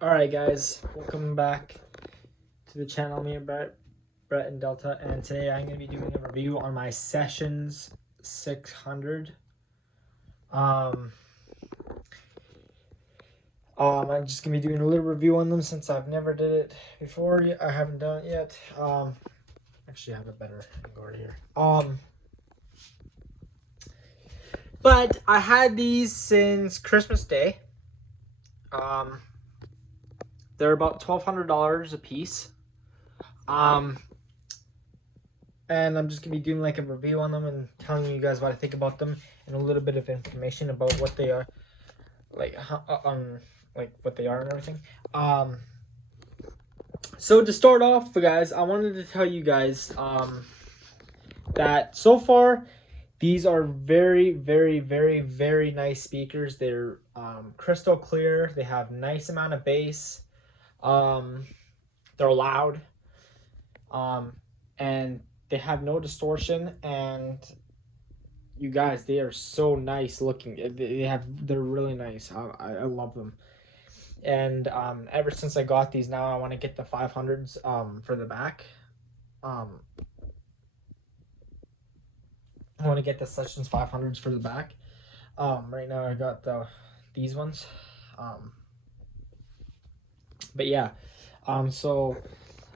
Alright guys, welcome back to the channel. Me and Brett and Delta, and today I'm going to be doing a review on my Sessions 600. I'm just going to be doing a little review on them since I've never did it before. I haven't done it yet. Actually I have a better angle right here. But I had these since Christmas Day. They're about $1,200 a piece. And I'm just gonna be doing like a review on them and telling you guys what I think about them and a little bit of information about what they are, like like what they are and everything. So to start off, guys, I wanted to tell you guys that so far these are very, very, very, very nice speakers. They're crystal clear. They have nice amount of bass. They're loud. And they have no distortion, and you guys, they are so nice looking. They're really nice. I love them. And ever since I got these, now I want to get the 500s for the back. I want to get the Sessions 500s for the back. Right now I got these ones. But yeah, so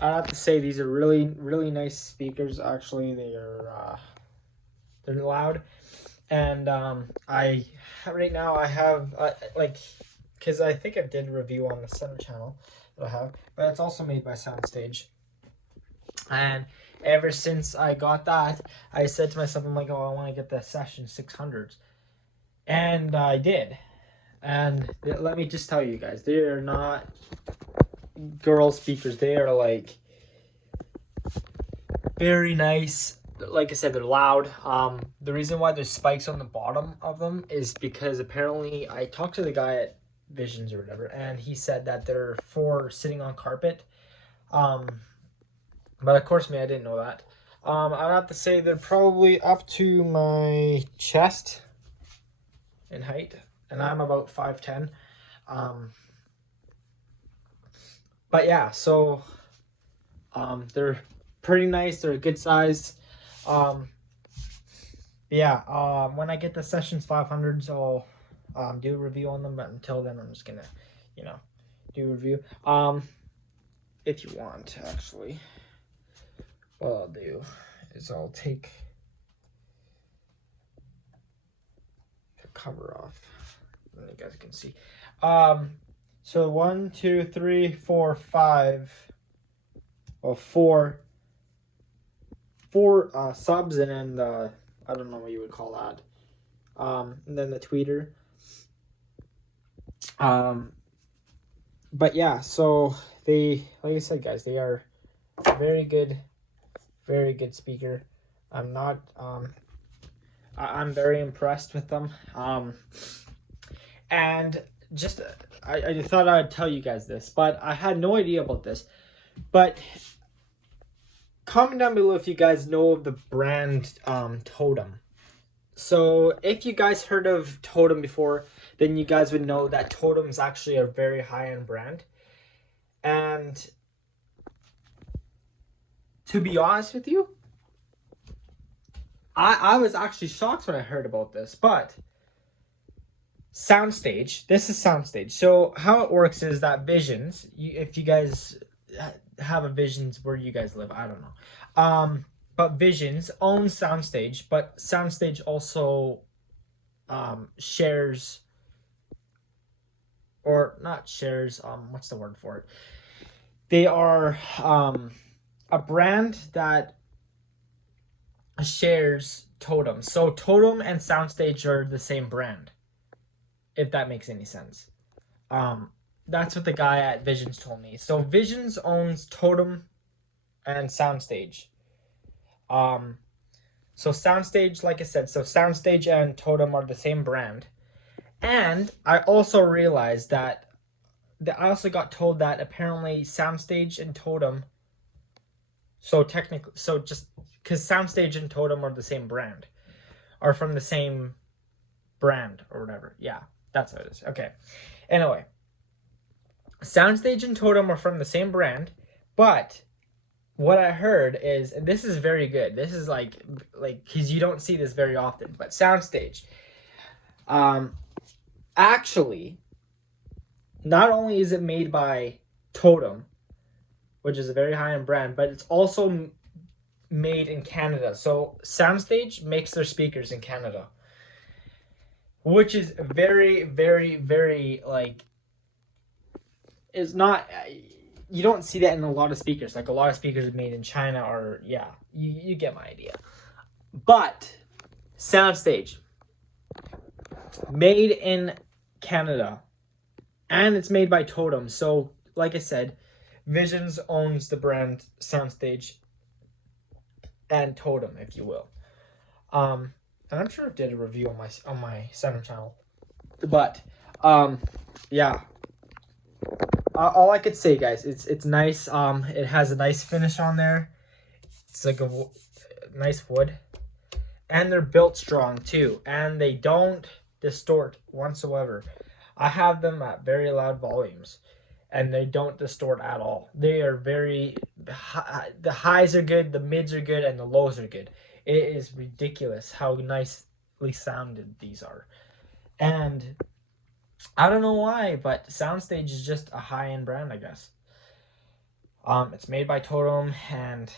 I have to say these are really, really nice speakers. Actually, they're loud, and right now I have like, because I think I did a review on the center channel that I have, but it's also made by Soundstage. And ever since I got that, I said to myself, I'm like, oh, I want to get the Session 600s, and I did. And let me just tell you guys, they are not girl speakers. They are like very nice. Like I said, they're loud. The reason why there's spikes on the bottom of them is because apparently I talked to the guy at Visions or whatever, and he said that they're for sitting on carpet. But of course, I didn't know that. I'd have to say they're probably up to my chest in height, and I'm about 5'10". But yeah, so they're pretty nice. They're a good size. Yeah, when I get the Sessions 500s, I'll do a review on them. But until then, I'm just gonna, do a review. If you want, actually, what I'll do is I'll take the cover off, and you guys can see. So 1, 2, 3, 4, 5. Well, four subs, and then the, I don't know what you would call that. And then the tweeter. But yeah, so they, like I said, guys, they are very good speaker. I'm very impressed with them. And just, I thought I'd tell you guys this, but I had no idea about this. But comment down below if you guys know of the brand Totem. So if you guys heard of Totem before, then you guys would know that Totem is actually a very high-end brand. And to be honest with you, I was actually shocked when I heard about this. But Soundstage, this is Soundstage. So how it works is that Visions, if you guys have a Visions where you guys live, I don't know. But Visions owns Soundstage, but Soundstage also shares, or not shares, what's the word for it? They are a brand that shares Totem. So Totem and Soundstage are the same brand, if that makes any sense. That's what the guy at Visions told me. So Visions owns Totem and Soundstage. So Soundstage, like I said, so Soundstage and Totem are the same brand. And I also realized that I also got told that apparently Soundstage and Totem, so technically, so just because Soundstage and Totem are the same brand, are from the same brand or whatever. Yeah, that's what it is. Okay. Anyway, Soundstage and Totem are from the same brand, but what I heard is, and this is very good. This is like because you don't see this very often, but Soundstage, actually, not only is it made by Totem, which is a very high-end brand, but it's also made in Canada. So Soundstage makes their speakers in Canada, which is very, very, very like, is not, you don't see that in a lot of speakers. Like a lot of speakers made in China, or yeah, you get my idea. But Soundstage, made in Canada, and it's made by Totem. So like I said, Visions owns the brand Soundstage and Totem, if you will. And I'm sure I did a review on my center channel, but yeah. All I could say, guys, it's nice. It has a nice finish on there. It's like a nice wood, and they're built strong too, and they don't distort whatsoever. I have them at very loud volumes, and they don't distort at all. They are very high, the highs are good, the mids are good, and the lows are good. It is ridiculous how nicely sounded these are, and I don't know why, but Soundstage is just a high-end brand, I guess. It's made by Totem, and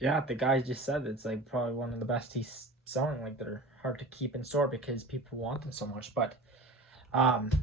yeah, the guy just said it's like probably one of the best he's selling. Like they're hard to keep in store because people want them so much. But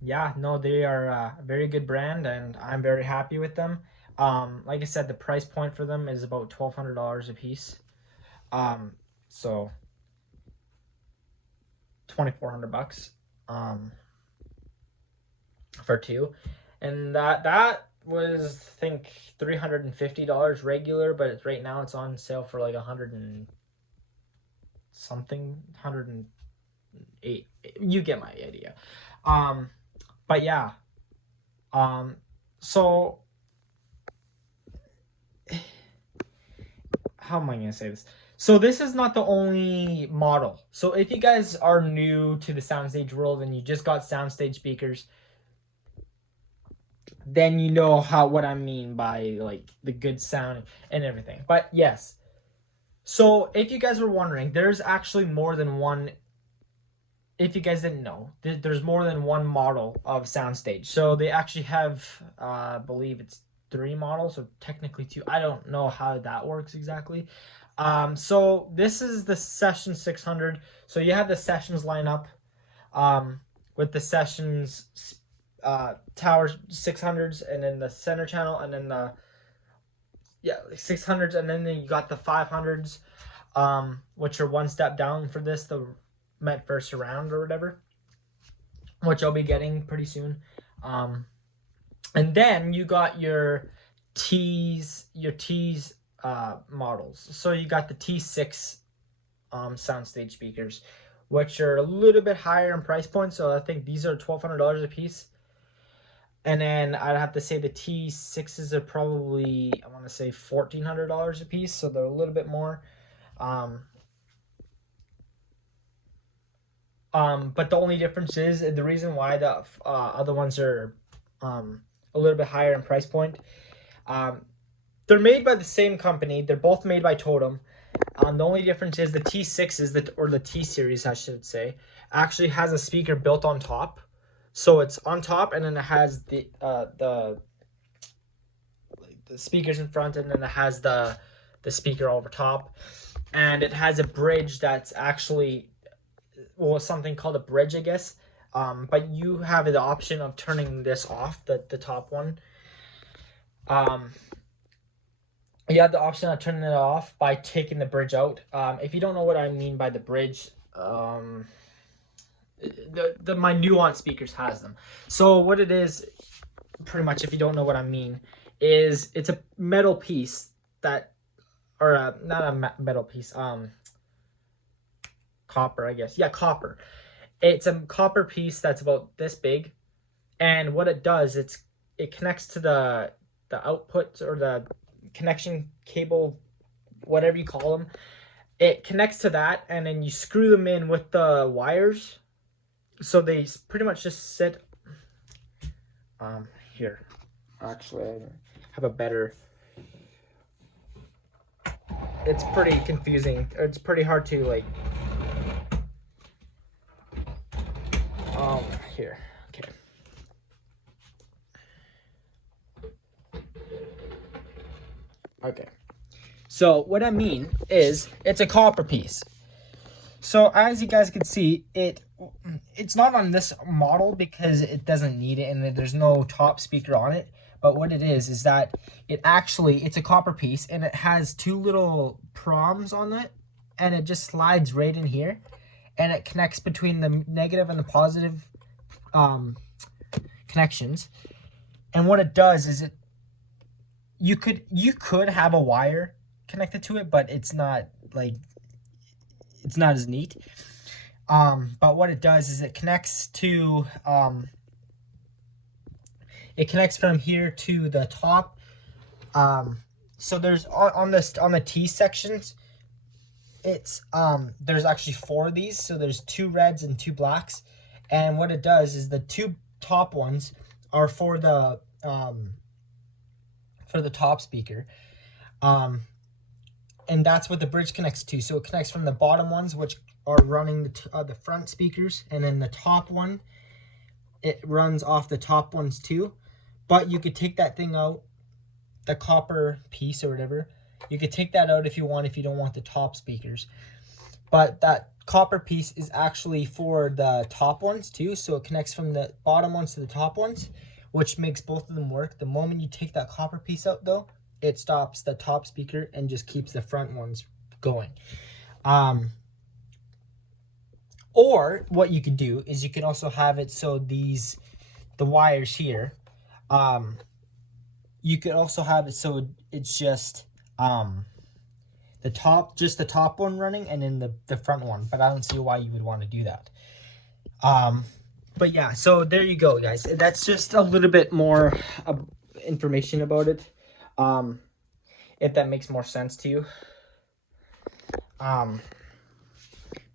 yeah, no, they are a very good brand, and I'm very happy with them. Like I said, the price point for them is about $1,200 a piece. So $2,400 for two, and that was, I think, $350 regular, but it's right now it's on sale for like 100 and something, 108. You get my idea. But yeah, so how am I gonna say this? So this is not the only model. So if you guys are new to the Soundstage world and you just got Soundstage speakers, then you know what I mean by like the good sound and everything. But yes, so if you guys were wondering, there's actually more than one. If you guys didn't know, there's more than one model of Soundstage. So they actually have, I believe it's 3 models, or technically 2. I don't know how that works exactly. So this is the Session 600. So you have the Sessions lineup, with the Sessions Tower 600s, and then the center channel, and then the 600s, and then you got the 500s, which are one step down for this, the Met First Surround or whatever, which I'll be getting pretty soon. And then you got your T's models. So you got the T6 Soundstage speakers, which are a little bit higher in price point. So I think these are $1,200 a piece. And then I'd have to say the T6s are probably, I want to say, $1,400 a piece. So they're a little bit more. But the only difference is, the reason why the other ones are a little bit higher in price point. They're made by the same company. They're both made by Totem. The only difference is the T6 or the T series, I should say, actually has a speaker built on top. So it's on top, and then it has the speakers in front, and then it has the speaker over top, and it has a bridge that's actually, well, something called a bridge, I guess. But you have the option of turning this off, the top one. You have the option of turning it off by taking the bridge out. If you don't know what I mean by the bridge, my Nuance speakers has them. So what it is, pretty much, if you don't know what I mean, is it's a metal piece that, or not a metal piece, copper, I guess. Yeah, copper. It's a copper piece that's about this big, and what it does, it connects to the output, or the connection cable, whatever you call them. It connects to that, and then you screw them in with the wires. So they pretty much just sit Here, actually, I have a better. It's pretty confusing. It's pretty hard to like. Here, okay. Okay. So what I mean is, it's a copper piece. So as you guys can see, it's not on this model because it doesn't need it and there's no top speaker on it. But what it is that it's a copper piece and it has two little proms on it, and it just slides right in here, and it connects between the negative and the positive connections. And what it does is you could have a wire connected to it, but it's not as neat. But what it does is it connects from here to the top. So there's on the T sections, it's there's actually 4 of these. So there's 2 reds and 2 blacks. And what it does is the 2 top ones are for the top speaker. And that's what the bridge connects to. So it connects from the bottom ones, which are running the front speakers, and then the top one, it runs off the top ones too. But you could take that thing out, the copper piece or whatever. You could take that out if you don't want the top speakers. But that copper piece is actually for the top ones too. So it connects from the bottom ones to the top ones, which makes both of them work. The moment you take that copper piece out though, it stops the top speaker and just keeps the front ones going. Or what you could do is you can also have it so the wires here, you could also have it so it's just the top one running and then the front one. But I don't see why you would want to do that. But yeah, so there you go, guys. That's just a little bit more information about it. If that makes more sense to you.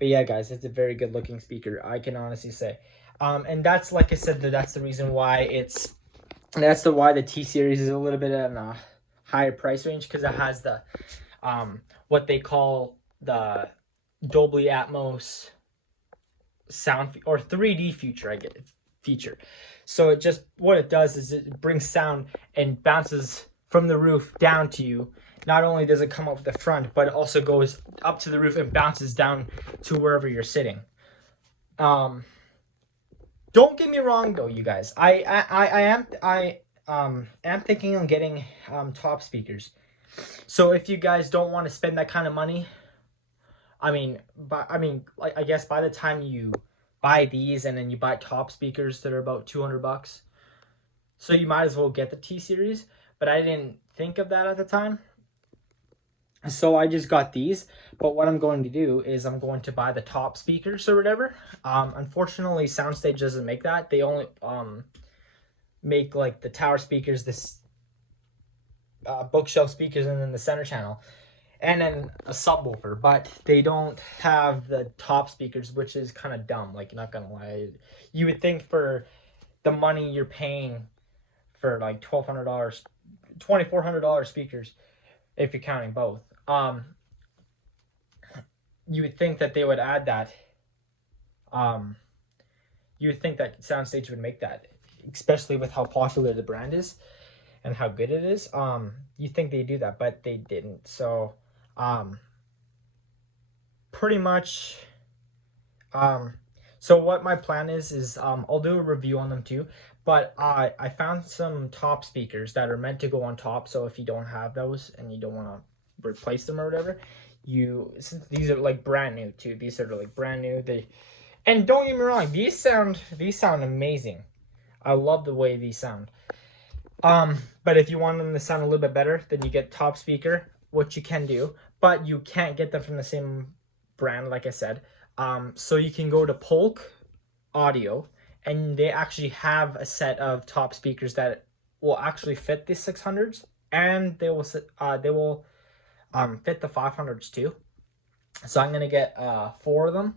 But yeah, guys, it's a very good looking speaker, I can honestly say. And that's, like I said, that's the reason why why the T series is a little bit in a higher price range, because it has the what they call the Dolby Atmos sound or 3D feature. So what it does is it brings sound and bounces from the roof down to you. Not only does it come up the front, but it also goes up to the roof and bounces down to wherever you're sitting. Don't get me wrong though, you guys. I am thinking on getting top speakers. So if you guys don't want to spend that kind of money, like, I guess by the time you buy these and then you buy top speakers that are about $200, so you might as well get the T series. But I didn't think of that at the time, so I just got these. But what I'm going to do is I'm going to buy the top speakers or whatever. Unfortunately, Soundstage doesn't make that. They only make like the tower speakers, this bookshelf speakers, and then the center channel, and then a subwoofer. But they don't have the top speakers, which is kind of dumb. Like, not gonna lie, you would think for the money you're paying for like $1,200, $2,400 speakers, if you're counting both, you would think that they would add that. You would think that Soundstage would make that, especially with how popular the brand is and how good it is. You think they do that, but they didn't. So pretty much, so what my plan is I'll do a review on them too. But I found some top speakers that are meant to go on top. So if you don't have those and you don't want to replace them or whatever, since these are like brand new too. These are like brand new. And don't get me wrong, these sound amazing. I love the way these sound. But if you want them to sound a little bit better, then you get top speaker, which you can do, but you can't get them from the same brand, like I said. So you can go to Polk Audio, and they actually have a set of top speakers that will actually fit the 600s, and they will fit the 500s too. So I'm gonna get 4 of them,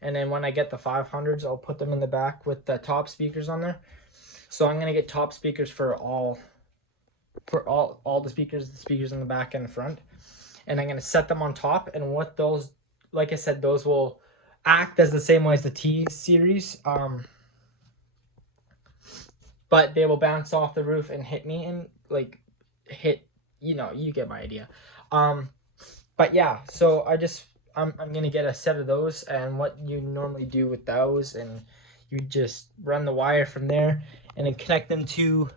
and then when I get the 500s, I'll put them in the back with the top speakers on there. So I'm gonna get top speakers for all the speakers in the back and the front, and I'm gonna set them on top. And what those, like I said, those will act as the same way as the T series, but they will bounce off the roof and hit me and like hit, you get my idea. But yeah, so I'm gonna get a set of those, and what you normally do with those, and you just run the wire from there and then connect them to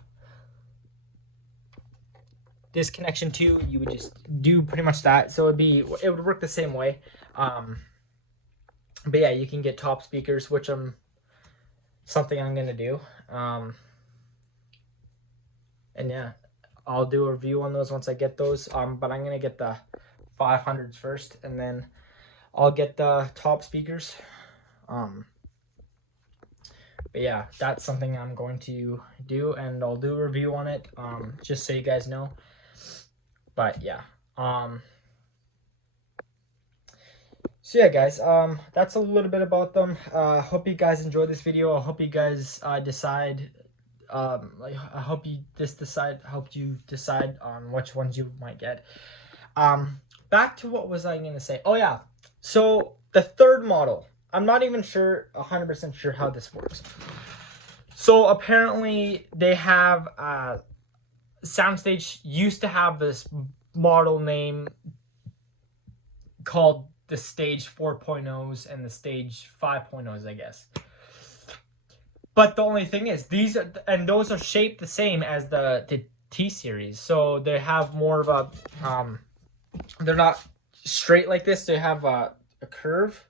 this connection too. You would just do pretty much that. So it would work the same way. But yeah, you can get top speakers, which something I'm gonna do. And yeah, I'll do a review on those once I get those. But I'm gonna get the 500s first, and then I'll get the top speakers. But yeah, that's something I'm going to do, and I'll do a review on it, just so you guys know. But yeah, so yeah, guys, that's a little bit about them. Hope you guys enjoyed this video. I hope you guys decide. I hope helped you decide on which ones you might get. Back to what was I gonna say? Oh yeah, so the third model. I'm not even 100% sure how this works. So apparently they have Soundstage used to have this model name called the Stage 4.0s and the Stage 5.0s, I guess. But the only thing is, those are shaped the same as the T series. So they have more of a they're not straight like this. They have a curve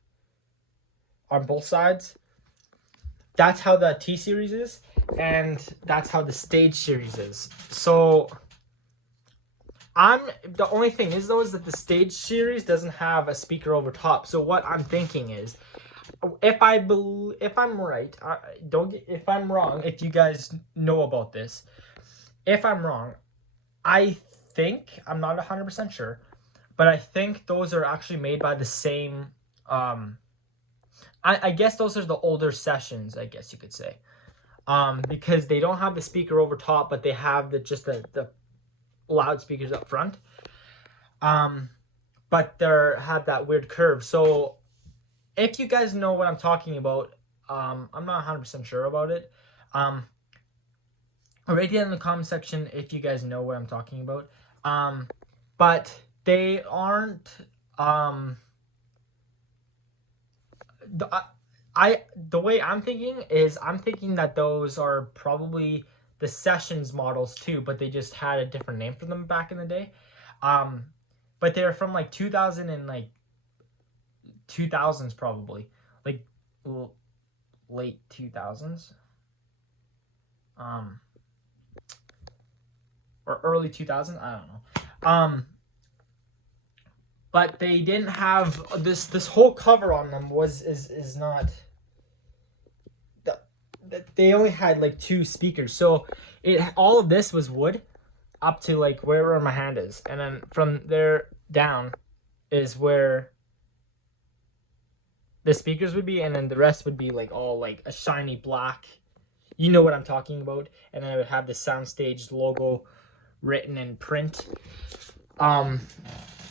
on both sides. That's how the T series is, and that's how the Stage series is. So the only thing is though is that the Stage series doesn't have a speaker over top. So what I'm thinking is, if I'm right, if I'm wrong, if you guys know about this, if I'm wrong, I think, I'm not 100% sure, but I think those are actually made by the same, I guess those are the older sessions, I guess you could say, because they don't have the speaker over top, but they have just the loudspeakers up front, but they have that weird curve. So if you guys know what I'm talking about, I'm not 100% sure about it. Write it in the comment section if you guys know what I'm talking about. But they aren't. The way I'm thinking is, I'm thinking that those are probably the Sessions models too, but they just had a different name for them back in the day. But they're from like 2000 and like 2000s, probably like late 2000s, or early 2000s, I don't know. But they didn't have this whole cover on them is not, they only had like 2 speakers. So all of this was wood up to like wherever my hand is, and then from there down is where the speakers would be, and then the rest would be like all like a shiny black. You know what I'm talking about. And then I would have the Soundstage logo written in print.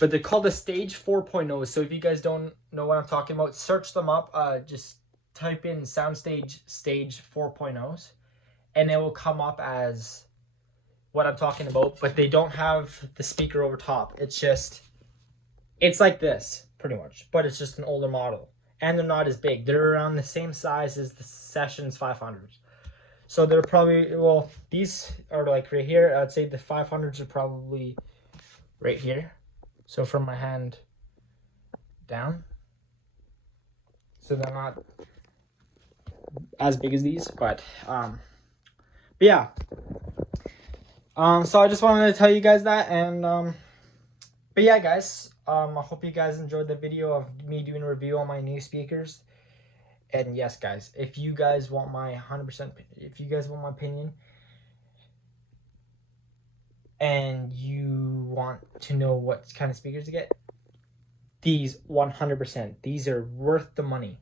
But they're called the Stage 4.0. So if you guys don't know what I'm talking about, search them up. Just type in Soundstage Stage 4.0s, and it will come up as what I'm talking about. But they don't have the speaker over top. It's like this, pretty much. But it's just an older model. And they're not as big. They're around the same size as the Sessions 500s. So they're probably, well, these are like right here. I'd say the 500s are probably right here. So from my hand down. So they're not as big as these, but yeah. So I just wanted to tell you guys that, and but yeah, guys, I hope you guys enjoyed the video of me doing a review on my new speakers. And yes, guys, if you guys want my 100%, if you guys want my opinion, and you want to know what kind of speakers to get, these 100%, these are worth the money.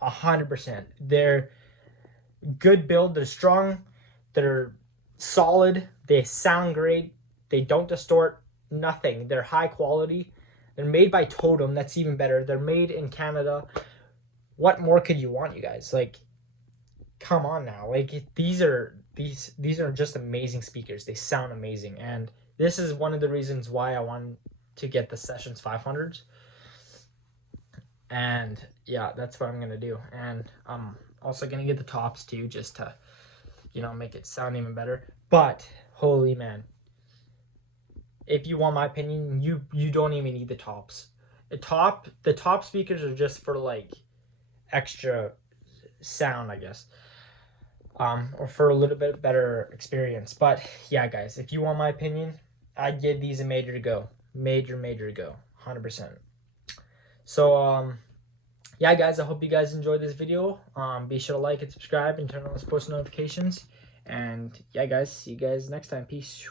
100%. They're good build, they're strong, They're solid. They sound great. They don't distort. Nothing. They're high quality. They're made by Totem. That's even better. They're made in Canada. What more could you want, you guys? Like, come on now. Like, these are just amazing speakers. They sound amazing, and this is one of the reasons why I wanted to get the Sessions 500s. And yeah, that's what I'm gonna do. And I'm also gonna get the tops too, just to, make it sound even better. But holy man, if you want my opinion, you don't even need the tops. The top speakers are just for like extra sound, I guess, or for a little bit better experience. But yeah, guys, if you want my opinion, I'd give these a major to go, major to go, 100%. So yeah, guys, I hope you guys enjoyed this video. Be sure to like and subscribe and turn on those post notifications. And yeah, guys, see you guys next time. Peace.